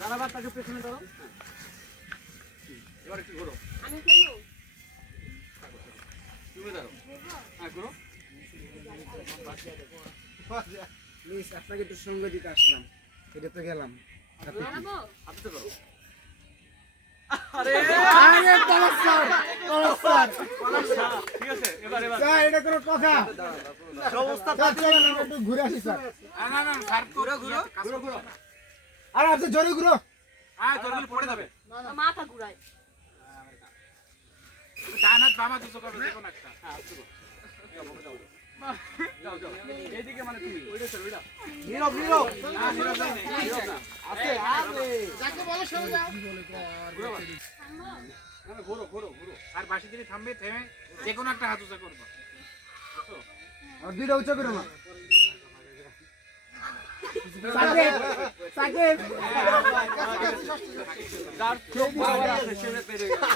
দাঁড়াবার তাকে পেছনে ধরো। এবার একটু ঘোরো। আমি খেলবো। তুমি ধরো। হ্যাঁ ঘোরো। প্লিজ আপনাকে একটু সঙ্গ দিতে আসলাম। এটা তো গেলাম। দাঁড়াবো? হাতে ধরো। আরে তালা স্যার, তালা স্যার। ঠিক আছে এবার এবার স্যার এটা কোনো কথা? অবস্থা স্যার চলেন আমরা একটু ঘুরে আসি স্যার। না না স্যার ঘোরো ঘোরো ঘোরো ঘোরো। আরে আপনি জোরে ঘুরো। হ্যাঁ জোরগুলো পড়ে যাবে। মাথা ঘুরাই। ডান হাত বাম হাত দুটো করবে দেখো না একটা। হ্যাঁ শুরু। যাও যাও এইদিকে মানে তুমি ওইটা চল ওইটা নীরব নীরব না নীরব নাই নীরব না আছে আছে যাকে বলো সরে যাও ঘোরো না ঘোরো ঘোরো ঘোরো আর বাসি দিকে থামবে থেমে যে কোনো একটা হাত উঁচা করবে বুঝছো আর দুইটা উঁচা করো না। সাকিব সাকিব যার চোখ বরাবর আছে সে পেরে গেছে